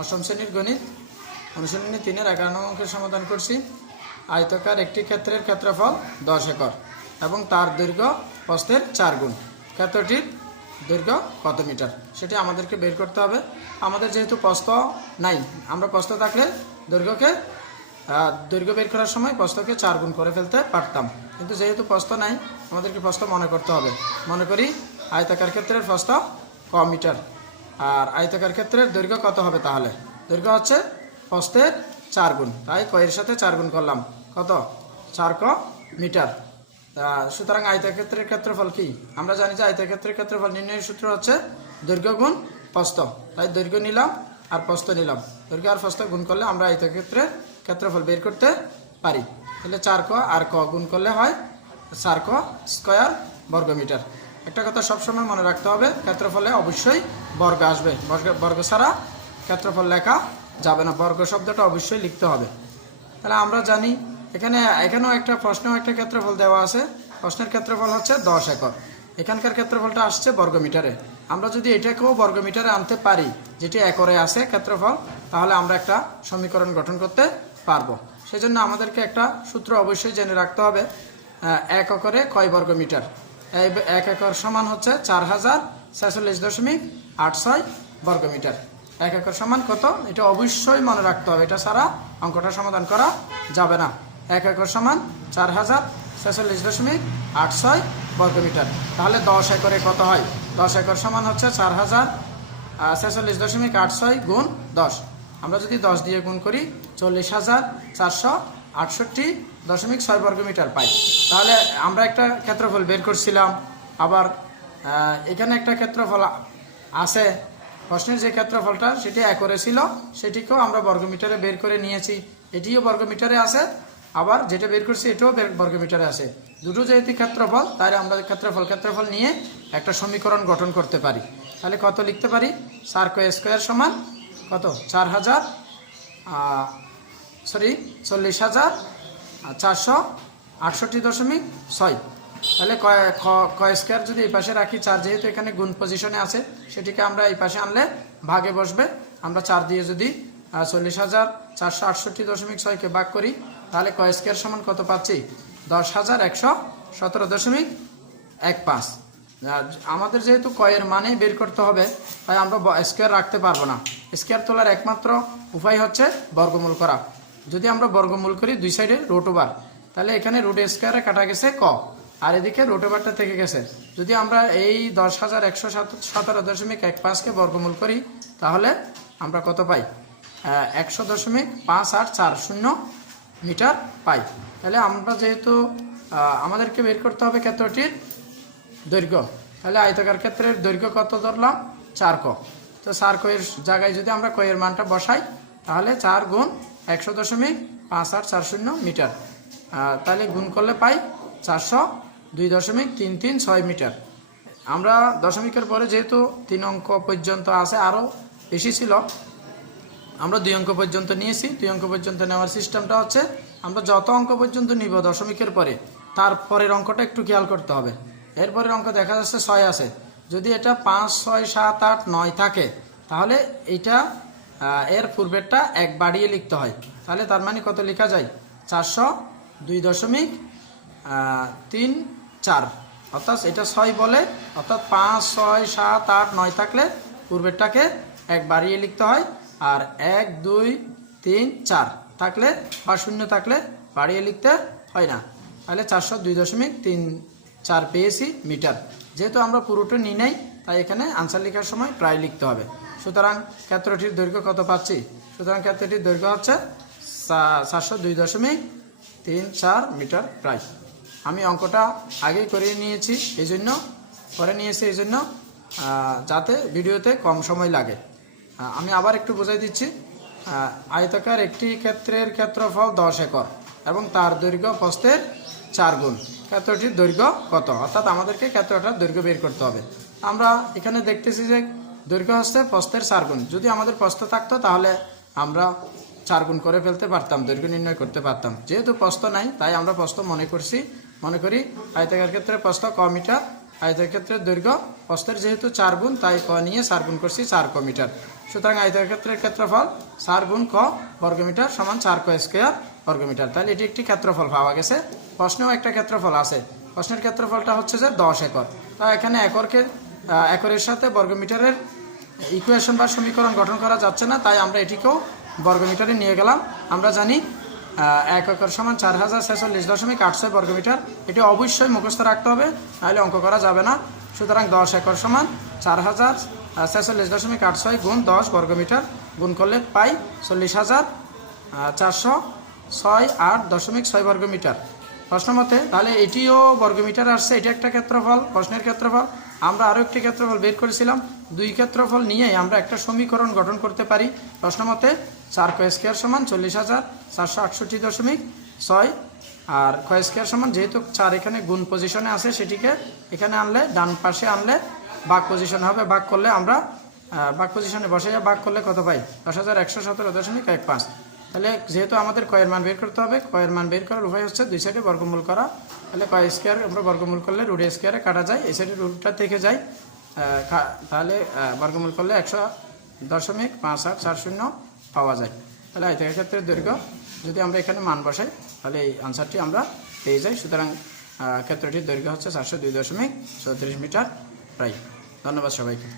অষ্টম শ্রেণীর গণিত অনুশীলনী 3-এর 11 নং অঙ্কের সমাধান করছি। আয়তাকার একটি ক্ষেত্রের ক্ষেত্রফল 10 একর এবং তার দৈর্ঘ্য প্রস্থের 4 গুণ। ক্ষেত্রটির দৈর্ঘ্য কত মিটার সেটি আমাদেরকে বের করতে হবে। আমাদের যেহেতু প্রস্থ নাই, আমরা প্রস্থ থাকলে দৈর্ঘ্য বের করার সময় প্রস্থকে 4 গুণ করে ফেলতে পারতাম, কিন্তু যেহেতু প্রস্থ নাই আমাদেরকে প্রস্থ মনে করতে হবে। মনে করি আয়তাকার ক্ষেত্রের প্রস্থ ক মিটার আর আয়তাকার ক্ষেত্রের দৈর্ঘ্য কত হবে, তাহলে দৈর্ঘ্য হচ্ছে প্রস্থের 4 গুণ, তাই কয়ের সাথে 4 গুণ করলাম, কত 4 ক মিটার। সুতরাং আয়তক্ষেত্রের ক্ষেত্রফল কি? আমরা জানি যে আয়তক্ষেত্রের ক্ষেত্রফল নির্ণয়ের সূত্র হচ্ছে দৈর্ঘ্য গুণ প্রস্থ, তাই দৈর্ঘ্য নিলাম আর প্রস্থ নিলাম, দৈর্ঘ্য আর প্রস্থ গুণ করলে আমরা আয়তক্ষেত্রের ক্ষেত্রফল বের করতে পারি। তাহলে 4 ক আর ক গুণ করলে হয় 4 ক স্কয়ার বর্গমিটার। একটা কথা সবসময় মনে রাখতে হবে, ক্ষেত্রফলে অবশ্যই বর্গ আসবে, বর্গ ছাড়া ক্ষেত্রফল লেখা যাবে না, বর্গ শব্দটা অবশ্যই লিখতে হবে। তাহলে আমরা জানি এখানেও একটা প্রশ্নেও একটা ক্ষেত্রফল দেওয়া আছে, প্রশ্নের ক্ষেত্রফল হচ্ছে 10 একর, এখানকার ক্ষেত্রফলটা আসছে বর্গমিটারে। আমরা যদি এটাকেও বর্গমিটারে আনতে পারি, যেটি একরে আছে ক্ষেত্রফল, তাহলে আমরা একটা সমীকরণ গঠন করতে পারবো। সেজন্য আমাদেরকে একটা সূত্র অবশ্যই জেনে রাখতে হবে, 1 একরে কয় বর্গমিটার। 1 একর সমান হচ্ছে 4046.86 বর্গমিটার। 1 একর সমান কত, এটা অবশ্যই মনে রাখতে হবে, এটা ছাড়া অঙ্কটা সমাধান করা যাবে না। 1 একর সমান 4046.86 বর্গমিটার। তাহলে 10 একরে কত হয়? 10 একর সমান হচ্ছে 4046.86 গুণ 10। আমরা যদি 10 দিয়ে গুণ করি 40,468.6 বর্গমিটার পাই। তাহলে আমরা একটা ক্ষেত্রফল বের করছিলাম, আবার এখানে একটা ক্ষেত্রফল আছে, প্রশ্নের যে ক্ষেত্রফলটা সেটি একরে ছিল, সেটিকেও আমরা বর্গমিটারে বের করে নিয়েছি, এটিও বর্গমিটারে আছে, আবার যেটা বের করছি এটাও বর্গমিটারে আছে। দুটো যেহেতু ক্ষেত্রফল, তাই আমরা ক্ষেত্রফল নিয়ে একটা সমীকরণ গঠন করতে পারি। তাহলে কত লিখতে পারি? 4 ক স্কয়ার সমান কত, 40,468.6। তাহলে ক স্কয়ার যদি এই পাশে রাখি, 4 যেহেতু এখানে গুণ পজিশনে আছে, সেটিকে আমরা এই পাশে আনলে ভাগে বসবে। আমরা 4 দিয়ে যদি 40,468.6 ভাগ করি, তাহলে ক স্কয়ার সমান কত পাচ্ছি? 10,117.15। আমাদের যেহেতু কয়ের মানে বের করতে হবে, তাই আমরা স্কয়ার রাখতে পারবো না। স্কয়ার তোলার একমাত্র উপায় হচ্ছে বর্গমূল করা। যদি আমরা বর্গমূল করি দুই সাইডে রুট ওভার, তাহলে এখানে রুট স্কয়ারে কাটা গেছে ক, আর এদিকে রুট ওভারটা থেকে গেছে। যদি আমরা এই 10,117.15কে বর্গমূল করি, তাহলে আমরা কত পাই? 100.5840 মিটার পাই। তাহলে আমরা যেহেতু আমাদেরকে বের করতে হবে ক্ষেত্রটির দৈর্ঘ্য, তাহলে আয়তাকার ক্ষেত্রের দৈর্ঘ্য কত ধরলাম? 4 ক। তো 4 ক এর জায়গায় যদি আমরা ক এর মানটা বসাই, তাহলে 4 গুণ 100.5840 মিটার, তাহলে গুণ করলে পাই 402.336 মিটার। আমরা দশমিকের পরে যেহেতু 3 অঙ্ক পর্যন্ত আছে, আরও বেশি ছিল, আমরা 2 অঙ্ক পর্যন্ত নিয়েছি। 2 অঙ্ক পর্যন্ত নেওয়ার সিস্টেমটা হচ্ছে, আমরা যত অঙ্ক পর্যন্ত নিব দশমিকের পরে, তারপরের অঙ্কটা একটু খেয়াল করতে হবে। এরপরের অঙ্ক দেখা যাচ্ছে 6 আছে, যদি এটা 5, 6, 7, 8, 9 থাকে, তাহলে এইটা এর পূর্বেরটা 1 বাড়িয়ে লিখতে হয়। তাহলে তার মানে কত লেখা যায়? 402.34, অর্থাৎ এটা 6 বলে, অর্থাৎ 5, 6, 7, 8, 9 থাকলে পূর্বেরটাকে 1 বাড়িয়ে লিখতে হয়, আর 1, 2, 3, 4 থাকলে বা 0 থাকলে বাড়িয়ে লিখতে হয় না। তাহলে 402.34 পেয়েছি মিটার। যেহেতু আমরা পুরোটা নিই নাই, তাই এখানে আনসার লেখার সময় প্রায় লিখতে হবে। সুতরাং ক্ষেত্রটির দৈর্ঘ্য কত পাচ্ছি? সুতরাং ক্ষেত্রটির দৈর্ঘ্য হচ্ছে 402.34 মিটার প্রায়। আমি অঙ্কটা আগেই করে নিয়েছি এই জন্য, যাতে ভিডিওতে কম সময় লাগে। আমি আবার একটু বোঝাই দিচ্ছি। আয়তাকার একটি ক্ষেত্রের ক্ষেত্রফল 10 একর এবং তার দৈর্ঘ্য প্রস্থের 4 গুণ। ক্ষেত্রটির দৈর্ঘ্য কত, অর্থাৎ আমাদেরকে ক্ষেত্রটার দৈর্ঘ্য বের করতে হবে। আমরা এখানে দেখতেছি যে দৈর্ঘ্য হচ্ছে প্রস্থের 4 গুণ। যদি আমাদের প্রস্থ থাকতো, তাহলে আমরা 4 গুণ করে ফেলতে পারতাম, দৈর্ঘ্য নির্ণয় করতে পারতাম। যেহেতু প্রস্থ নাই, তাই আমরা প্রস্থ মনে করি আয়তাকার ক্ষেত্রে প্রস্থ ক মিটার, আয়তাকার ক্ষেত্রের দৈর্ঘ্য প্রস্থের যেহেতু 4 গুণ, তাই ক নিয়ে 4 গুণ করছি 4 ক মিটার। সুতরাং আয়তক্ষেত্রের ক্ষেত্রফল 4 গুণ ক বর্গমিটার সমান 4 ক স্কয়ার বর্গমিটার। তাহলে এটি একটি ক্ষেত্রফল পাওয়া গেছে। প্রশ্নেও একটা ক্ষেত্রফল আছে, প্রশ্নের ক্ষেত্রফলটা হচ্ছে যে 10 একর। তা এখানে একরের সাথে বর্গমিটারের ইকুয়েশন বা সমীকরণ গঠন করা যাচ্ছে না, তাই আমরা এটিকেও বর্গমিটারে নিয়ে গেলাম। আমরা জানি 1 একর সমান 4046.86 বর্গমিটার। এটি অবশ্যই মুখস্থ রাখতে হবে, নাহলে অঙ্ক করা যাবে না। সুতরাং 10 একর সমান 4046.86 গুণ 10 বর্গমিটার, গুণ করলে পাই 40,406.8.6 বর্গমিটার প্রশ্ন মতে। তাহলে এটিও বর্গমিটার আসছে, এটি একটা ক্ষেত্রফল, প্রশ্নের ক্ষেত্রফল। আমরা আরও একটি ক্ষেত্রফল বের করেছিলাম, দুই ক্ষেত্রফল নিয়েই আমরা একটা সমীকরণ গঠন করতে পারি। প্রশ্ন মতে 4 ক স্কয়ার সমান 40,468.6, আর ক স্কয়ার সমান, যেহেতু 4 এখানে গুণ পজিশনে আছে, সেটিকে এখানে আনলে, ডান পাশে আনলে ভাগ পজিশন হবে। ভাগ করলে আমরা ভাগ পজিশনে বসে ভাগ করলে কত পাই? 10,117.15। তাহলে যেহেতু আমাদের কয়ের মান বের করতে হবে, কয়ের মান বের করার উপায় হচ্ছে দুই সাইডে বর্গমূল করা। তাহলে কয় স্কয়ার আমরা বর্গমূল করলে রুট স্কয়ারে কাটা যায়, এই সাইডে রুটটা থেকে যায়। তাহলে বর্গমূল করলে 100.5840 পাওয়া যায়। তাহলে আয়তক্ষেত্রের দৈর্ঘ্য যদি আমরা এখানে মান বসাই, তাহলে এই আনসারটি আমরা পেয়ে যাই। সুতরাং ক্ষেত্রটির দৈর্ঘ্য হচ্ছে 402.34 মিটার প্রায়। ধন্যবাদ সবাইকে।